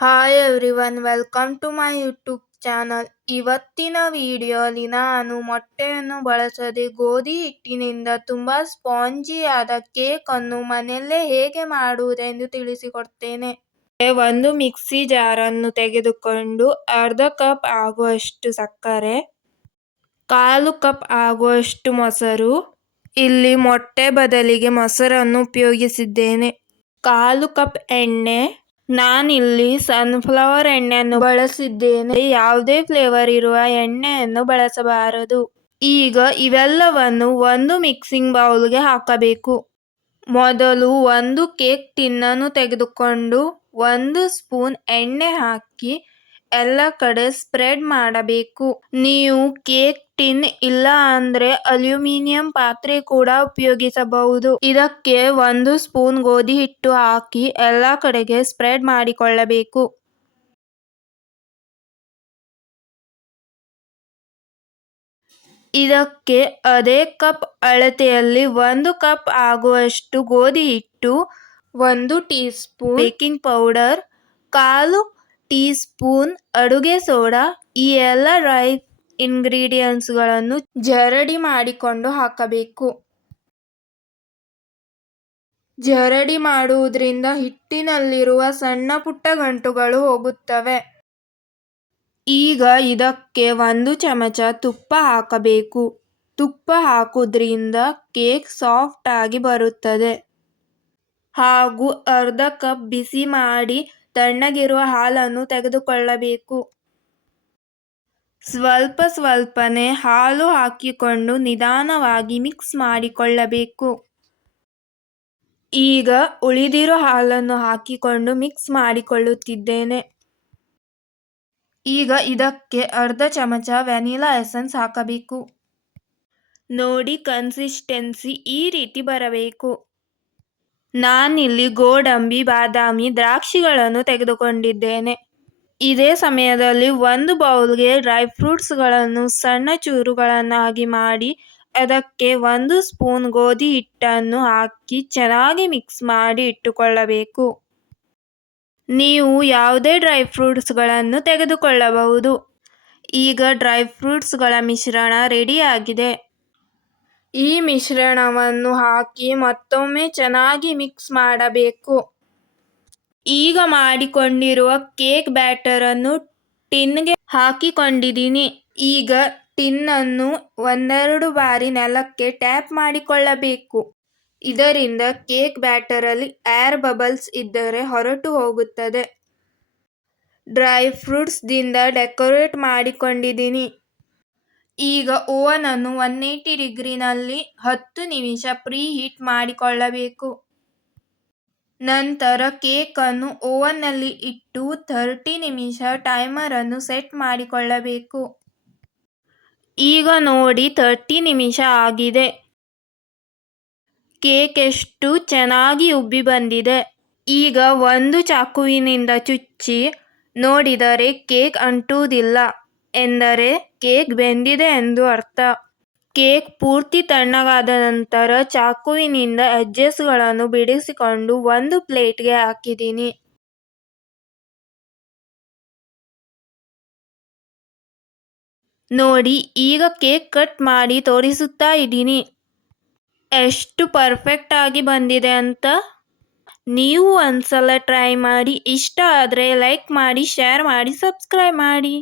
Hi everyone, welcome to my YouTube channel. ಇವತ್ತಿನ ವಿಡಿಯೋಲಿ ನಾನು ಮೊಟ್ಟೆಯನ್ನು ಬಳಸದೆ ಗೋಧಿ ಹಿಟ್ಟಿನಿಂದ ತುಂಬ ಸ್ಪಾಂಜಿಯಾದ ಕೇಕ್ ಅನ್ನು ಮನೆಯಲ್ಲೇ ಹೇಗೆ ಮಾಡುವುದೆಂದು ತಿಳಿಸಿಕೊಡ್ತೇನೆ. ಒಂದು ಮಿಕ್ಸಿ ಜಾರನ್ನು ತೆಗೆದುಕೊಂಡು ಅರ್ಧ ಕಪ್ ಆಗುವಷ್ಟು ಸಕ್ಕರೆ, 1/4 ಕಪ್ ಆಗುವಷ್ಟು ಮೊಸರು, ಇಲ್ಲಿ ಮೊಟ್ಟೆ ಬದಲಿಗೆ ಮೊಸರನ್ನು ಉಪಯೋಗಿಸಿದ್ದೇನೆ. 1/4 ಕಪ್ ಎಣ್ಣೆ, ನಾನಿಲ್ಲಿ ಸನ್ಫ್ಲವರ್ ಎಣ್ಣೆಯನ್ನು ಬಳಸಿದ್ದೇನೆ. ಯಾವುದೇ ಫ್ಲೇವರ್ ಇರುವ ಎಣ್ಣೆಯನ್ನು ಬಳಸಬಾರದು. ಈಗ ಇವೆಲ್ಲವನ್ನು ಒಂದು ಮಿಕ್ಸಿಂಗ್ ಬೌಲ್ಗೆ ಹಾಕಬೇಕು. ಮೊದಲು ಒಂದು ಕೇಕ್ ಟಿನ್ನನ್ನು ತೆಗೆದುಕೊಂಡು 1 ಸ್ಪೂನ್ ಎಣ್ಣೆ ಹಾಕಿ ಎಲ್ಲ ಕಡೆ ಸ್ಪ್ರೆಡ್ ಮಾಡಬೇಕು. ನೀವು ಕೇಕ್ ಟಿನ್ ಇಲ್ಲ ಅಂದ್ರೆ ಅಲ್ಯೂಮಿನಿಯಂ ಪಾತ್ರೆ ಕೂಡ ಉಪಯೋಗಿಸಬಹುದು. ಇದಕ್ಕೆ 1 ಸ್ಪೂನ್ ಗೋಧಿ ಹಿಟ್ಟು ಹಾಕಿ ಎಲ್ಲ ಕಡೆಗೆ ಸ್ಪ್ರೆಡ್ ಮಾಡಿಕೊಳ್ಳಬೇಕು. ಇದಕ್ಕೆ ಅದೇ ಕಪ್ ಅಳತೆಯಲ್ಲಿ 1 ಕಪ್ ಆಗುವಷ್ಟು ಗೋಧಿ ಹಿಟ್ಟು, 1 tea spoon baking powder, 1/4 tea spoon ಅಡುಗೆ ಸೋಡಾ, ಈ ಎಲ್ಲ ಡ್ರೈ ಇಂಗ್ರೀಡಿಯೆಂಟ್ಸ್ಗಳನ್ನು ಜರಡಿ ಮಾಡಿಕೊಂಡು ಹಾಕಬೇಕು. ಜರಡಿ ಮಾಡುವುದರಿಂದ ಹಿಟ್ಟಿನಲ್ಲಿರುವ ಸಣ್ಣ ಪುಟ್ಟ ಗಂಟುಗಳು ಹೋಗುತ್ತವೆ. ಈಗ ಇದಕ್ಕೆ 1 ಚಮಚ ತುಪ್ಪ ಹಾಕಬೇಕು. ತುಪ್ಪ ಹಾಕುವುದರಿಂದ ಕೇಕ್ ಸಾಫ್ಟ್ ಆಗಿ ಬರುತ್ತದೆ. ಹಾಗೂ ಅರ್ಧ ಕಪ್ ಬಿಸಿ ಮಾಡಿ ತಣ್ಣಗಿರುವ ಹಾಲನ್ನು ತೆಗೆದುಕೊಳ್ಳಬೇಕು. ಸ್ವಲ್ಪ ಸ್ವಲ್ಪನೇ ಹಾಲು ಹಾಕಿಕೊಂಡು ನಿಧಾನವಾಗಿ ಮಿಕ್ಸ್ ಮಾಡಿಕೊಳ್ಳಬೇಕು. ಈಗ ಉಳಿದಿರೋ ಹಾಲನ್ನು ಹಾಕಿಕೊಂಡು ಮಿಕ್ಸ್ ಮಾಡಿಕೊಳ್ಳುತ್ತಿದ್ದೇನೆ. ಈಗ ಇದಕ್ಕೆ ಅರ್ಧ ಚಮಚ ವೆನಿಲಾ ಎಸೆನ್ಸ್ ಹಾಕಬೇಕು. ನೋಡಿ, ಕನ್ಸಿಸ್ಟೆನ್ಸಿ ಈ ರೀತಿ ಬರಬೇಕು. ನಾನಿಲ್ಲಿ ಗೋಡಂಬಿ, ಬಾದಾಮಿ, ದ್ರಾಕ್ಷಿಗಳನ್ನು ತೆಗೆದುಕೊಂಡಿದ್ದೇನೆ. ಇದೇ ಸಮಯದಲ್ಲಿ 1 ಬೌಲ್ಗೆ ಡ್ರೈ ಫ್ರೂಟ್ಸ್ಗಳನ್ನು ಸಣ್ಣ ಚೂರುಗಳನ್ನಾಗಿ ಮಾಡಿ ಅದಕ್ಕೆ 1 ಸ್ಪೂನ್ ಗೋಧಿ ಹಿಟ್ಟನ್ನು ಹಾಕಿ ಚೆನ್ನಾಗಿ ಮಿಕ್ಸ್ ಮಾಡಿ ಇಟ್ಟುಕೊಳ್ಳಬೇಕು. ನೀವು ಯಾವುದೇ ಡ್ರೈ ಫ್ರೂಟ್ಸ್ಗಳನ್ನು ತೆಗೆದುಕೊಳ್ಳಬಹುದು. ಈಗ ಡ್ರೈ ಫ್ರೂಟ್ಸ್ಗಳ ಮಿಶ್ರಣ ರೆಡಿಯಾಗಿದೆ. ಈ ಮಿಶ್ರಣವನ್ನು ಹಾಕಿ ಮತ್ತೊಮ್ಮೆ ಚೆನ್ನಾಗಿ ಮಿಕ್ಸ್ ಮಾಡಬೇಕು. ಈಗ ಮಾಡಿಕೊಂಡಿರುವ ಕೇಕ್ ಬ್ಯಾಟರ್ ಅನ್ನು ಟಿನ್ಗೆ ಹಾಕಿಕೊಂಡಿದ್ದೀನಿ. ಈಗ ಟಿನ್ನನ್ನು 1-2 ಬಾರಿ ನೆಲಕ್ಕೆ ಟ್ಯಾಪ್ ಮಾಡಿಕೊಳ್ಳಬೇಕು. ಇದರಿಂದ ಕೇಕ್ ಬ್ಯಾಟರಲ್ಲಿ ಏರ್ ಬಬಲ್ಸ್ ಇದ್ದರೆ ಹೊರಟು ಹೋಗುತ್ತದೆ. ಡ್ರೈ ಫ್ರೂಟ್ಸ್ ದಿಂದ ಡೆಕೋರೇಟ್ ಮಾಡಿಕೊಂಡಿದ್ದೀನಿ. ಈಗ ಓವನ್ ಅನ್ನು 180 ಡಿಗ್ರಿನಲ್ಲಿ 10 ನಿಮಿಷ ಪ್ರೀ ಹೀಟ್ ಮಾಡಿಕೊಳ್ಳಬೇಕು. ನಂತರ ಕೇಕ್ ಅನ್ನು ಓವನ್ ನಲ್ಲಿ ಇಟ್ಟು 30 ನಿಮಿಷ ಟೈಮರ್ ಅನ್ನು ಸೆಟ್ ಮಾಡಿಕೊಳ್ಳಬೇಕು. ಈಗ ನೋಡಿ, 30 ನಿಮಿಷ ಆಗಿದೆ. ಕೇಕ್ ಎಷ್ಟು ಚೆನ್ನಾಗಿ ಉಬ್ಬಿ ಬಂದಿದೆ. ಈಗ ಒಂದು ಚಾಕುವಿನಿಂದ ಚುಚ್ಚಿ ನೋಡಿದರೆ ಕೇಕ್ ಅಂಟುವುದಿಲ್ಲ ಎಂದರೆ ಕೇಕ್ ಬೆಂದಿದೆ ಎಂದು ಅರ್ಥ. ಕೇಕ್ ಪೂರ್ತಿ ತಣ್ಣಗಾದ ನಂತರ ಚಾಕುವಿನಿಂದ ಎಡ್ಜಸ್ಗಳನ್ನು ಬಿಡಿಸಿಕೊಂಡು ಒಂದು ಪ್ಲೇಟ್ಗೆ ಹಾಕಿದ್ದೀನಿ. ನೋಡಿ, ಈಗ ಕೇಕ್ ಕಟ್ ಮಾಡಿ ತೋರಿಸುತ್ತಾ ಇದ್ದೀನಿ ಎಷ್ಟು ಪರ್ಫೆಕ್ಟ್ ಆಗಿ ಬಂದಿದೆ ಅಂತ. ನೀವು ಒಂದ್ಸಲ ಟ್ರೈ ಮಾಡಿ. ಇಷ್ಟ ಆದರೆ ಲೈಕ್ ಮಾಡಿ, ಶೇರ್ ಮಾಡಿ, ಸಬ್ಸ್ಕ್ರೈಬ್ ಮಾಡಿ.